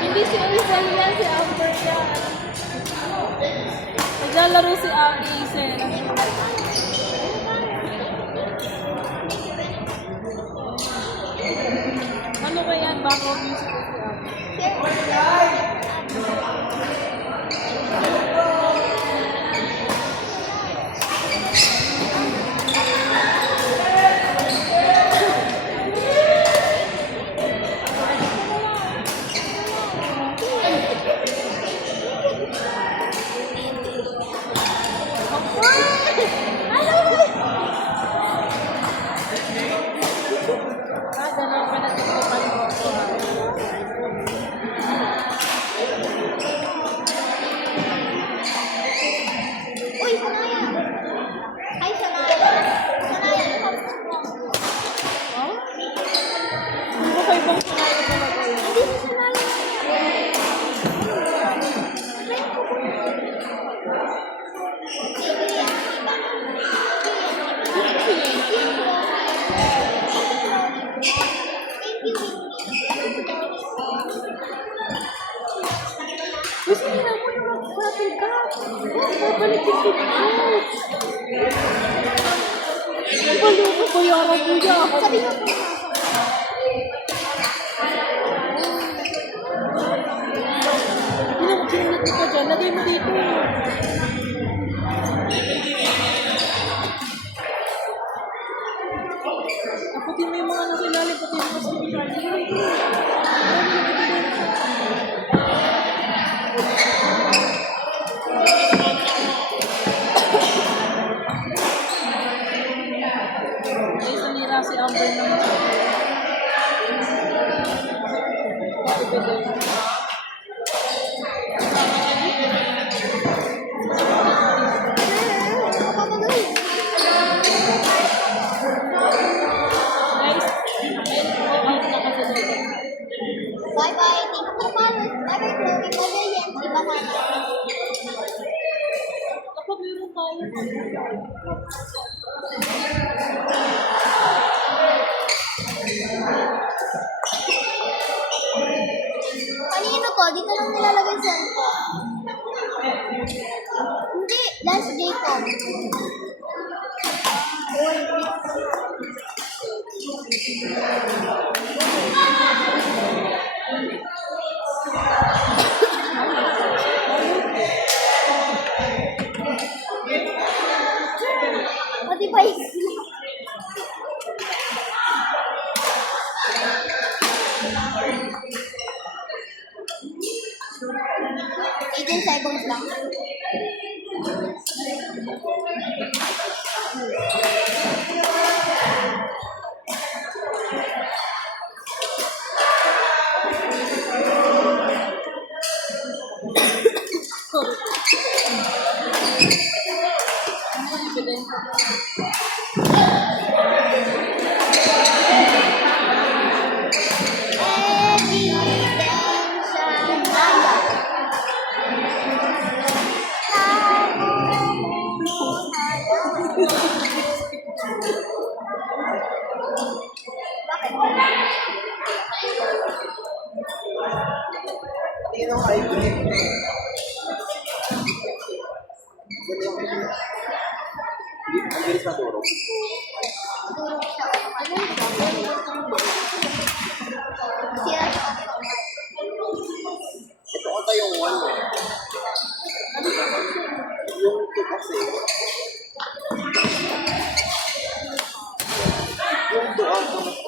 Hindi si Aisen yan, si Amber yan. Naglalaro si Aisen. Ano ba yan? Background music ko si Amber. Uy, Sanaya! Hi, Sanaya! Sanaya, Oh? Hindi ko kayo bang sinaya talaga yun? hindi si Sanaya. Gusto nila mo na mag-battle ka. Babalik yung pag-out. Balo ka, bayaran mo yan. Sabi mo po. Ginag mo ka dyan. Lagay mo dito. Aputin mo yung mga nasa ilalim. Pati yung mga sinisyal. Ay, sanira si Amber naman. Guys, ayun po, out na kasi dito. Bye-bye. Thank you for following. Bye-bye, Chloe. Bye-bye, Yancy. Bye-bye. Kapag meron tayo, Kanino to? Dito lang nilalagay sa cellphone. Hindi. Last day ko. O, di ba yun? Eighteen seconds lang. Ang bilis maturo. Ito ata yung one. Yung two kasi. Yung two ata mas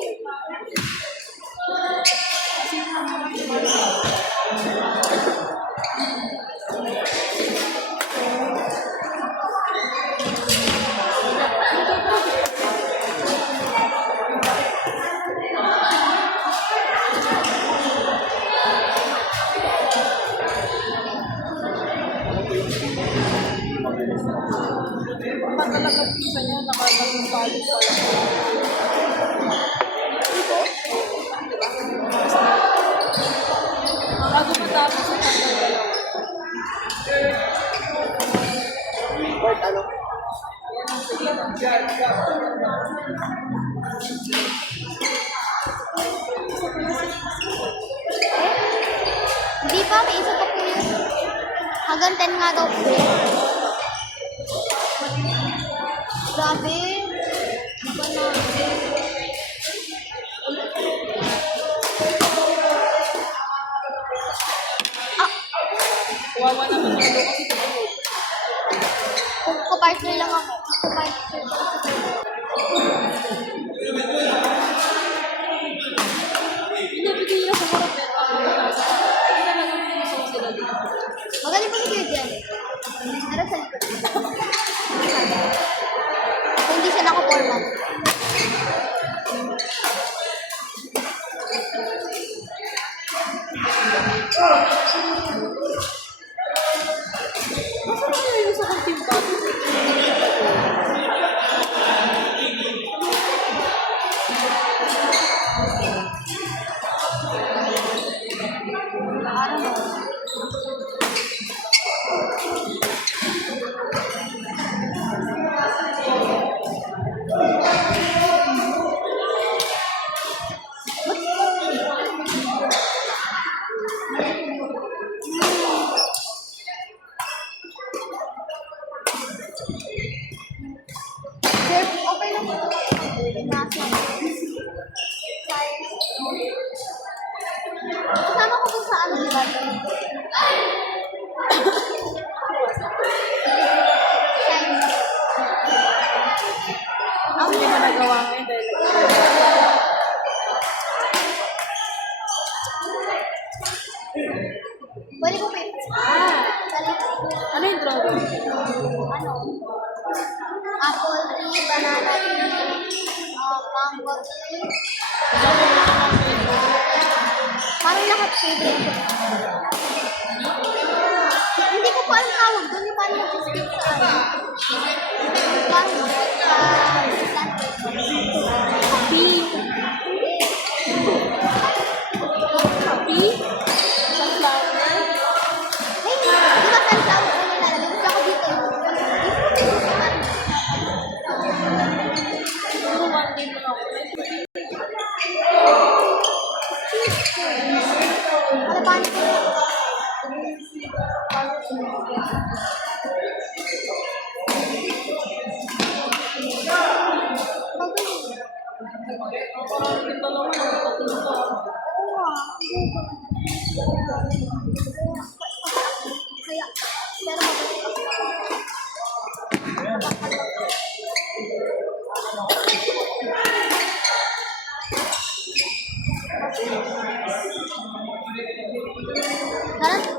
Pag talaga pisa niya, nakatagong palo pa. Bago matapos sa kanya. Hindi pa, may isa pa po yun. Hanggang 10 nga daw po. Grabe. Iba na. Wawa naman yung look kasi tulog. Kung partner lang ako. Partner. Binibigay nila sa harap pero ako nasa. Hindi talaga gusto ko sila dito. Magaling pa ni Kuya Jen. Nara sa likod. Kung hindi siya naka-formal. Masarap na yung sa kanting bago. Sir, okay lang po. Kasama ko po sa ano, di ba? Ako hindi mo nagawa ngayon dahil Pwede po kayo. ano yung drawing? Ano? Apple tree, banana tree, mango tree. Parang lahat favorite ko. Hindi ko pa alam tawag doon. Yung parang nag-skip sa ano. Parang sa plant. Happy. Happy? Sunflower? Hey, di ba sunflower ko nilalagay? Gusto ako dito. Siguro one day mo ako. Ano ba? Parang ito naman ang patuto. Kaya, pero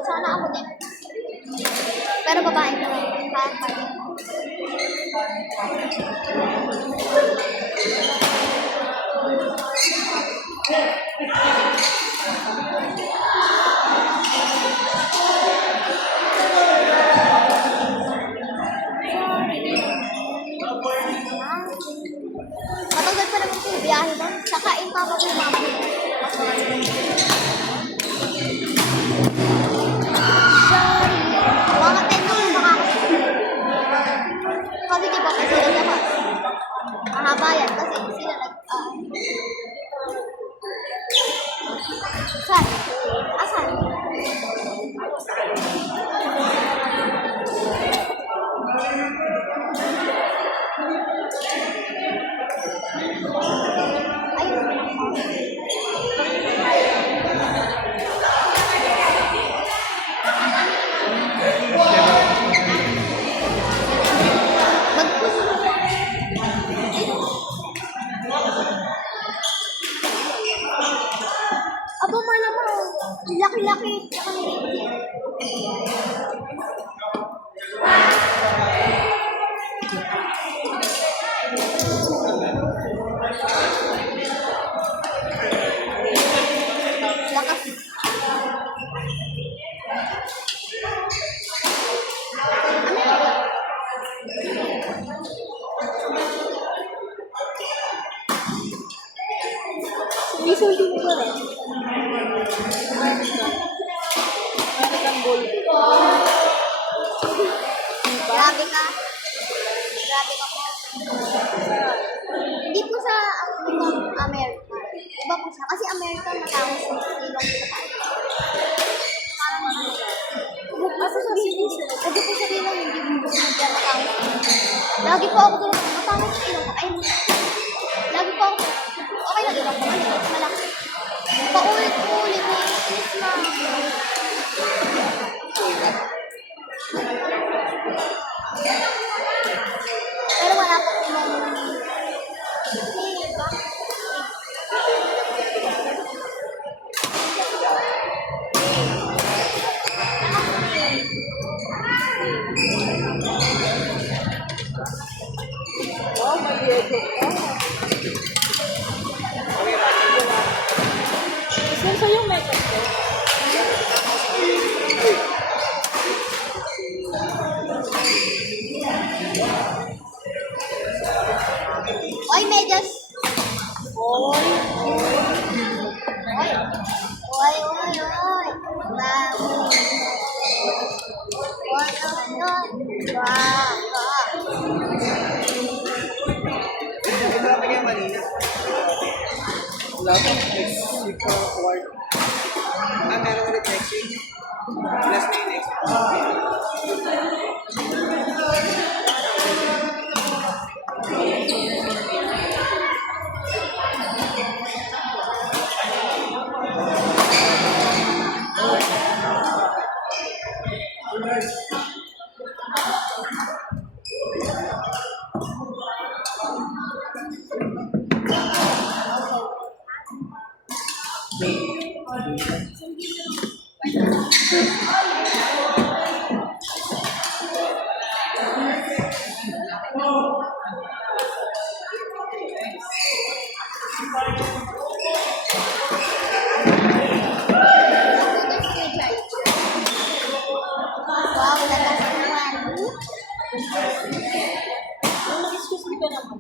sana ako din. Pero babae ka lang. Kaya. Matagal pa naman yung biyahe doon. Sakain pa ako yung mama. Mga 10 na yung makakasya. Kasi diba kasi sila naman. Mahaba yan kasi sila Saan? Asan? Aba, malamang. Laki-laki. Tsaka niliit. Lakas. Sumisol din ba? American Gold. Grabe ka. Grabe ka po. Hindi po sa Amerika. Iba po siya. Kasi Amerika matawag sa ilong sa tayo. Parang ano. Huwag po sabihin lang hindi mo siya matawag sa ilong. Lagi po ako doon matawag sa ilong. Ay, lagi po ako. Okay lang ilong ko. Malaki. Paulit-ulit. Naiinis na. Pero wala po pinang Wow, may yelo ka. Saan sa yung makeup ko? Oy, medyas! Oy, Oy! Oy, oy, oy! Bago! Oy, oy, oy! Bago! Grabe kayo kanina. Wala pa. Next week pa award. Meron ulit next week. Last na yung next week. Wow, ganda pa naman. ang nag-excuse ka naman.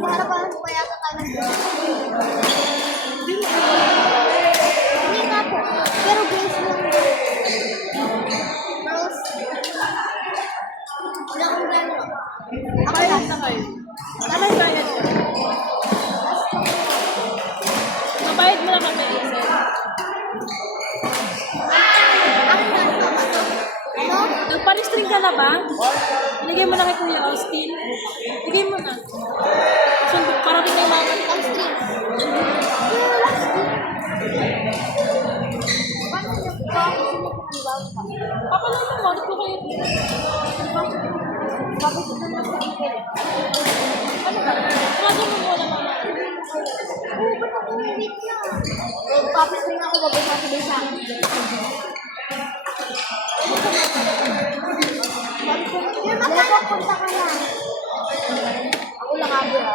Harapan ko kaya sa kanan. Hindi nga po. Pero girls lang. Girls. Wala akong gano'n. Ako Bayad lang. na kayo. Anong bayad ko? Nabayad mo na kami, Isel. Ano? Nagpa-restring ka na ba? Ilagay mo na kay Kuya Austin. Ilagay mo na. So, parang rin yung mga Ang string. Paano niyo po ako sinipag-iwan pa? papalaman mo. Ano ko kayo? Bakit ito na sa ikin? Ano ba? Tawagin mo muna mama. Oo, ba't ako ulit na? Papit rin ako babasasabay sa akin. Dapat punta ka na. Ako lang ako ha.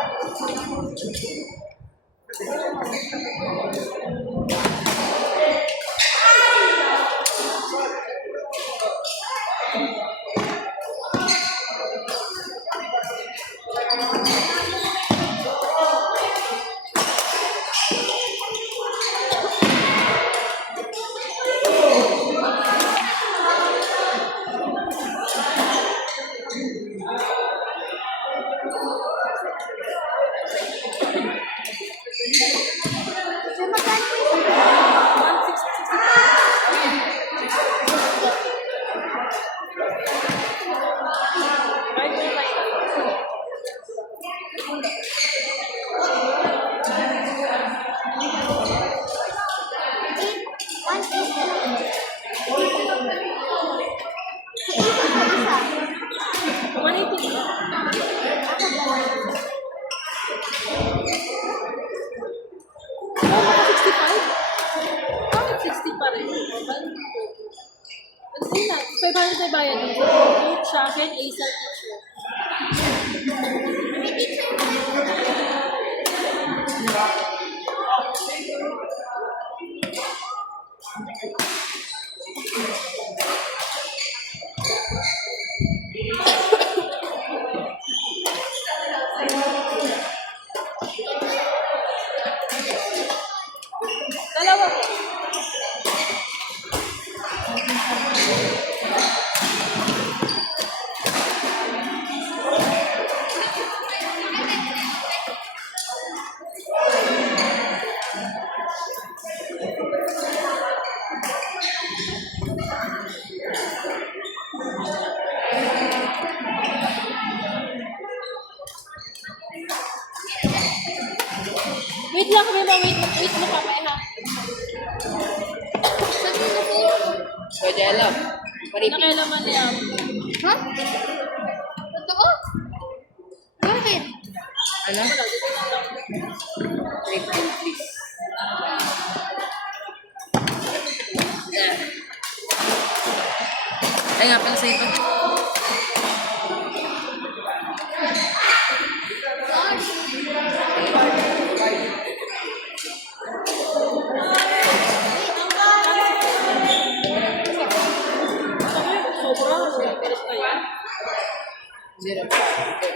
500 na bayad mo. Boot, sa akin, Acer teacher. May teacher na. Dalawa po. Wait lang, wait mo papay ha. Sabi mo po. Pwede alam. Nakailaman niya. Ha? Totoo? Bakit? Ano? Wait, please. Ay nga pala sa ito. Sobra, galit ka yan. 0.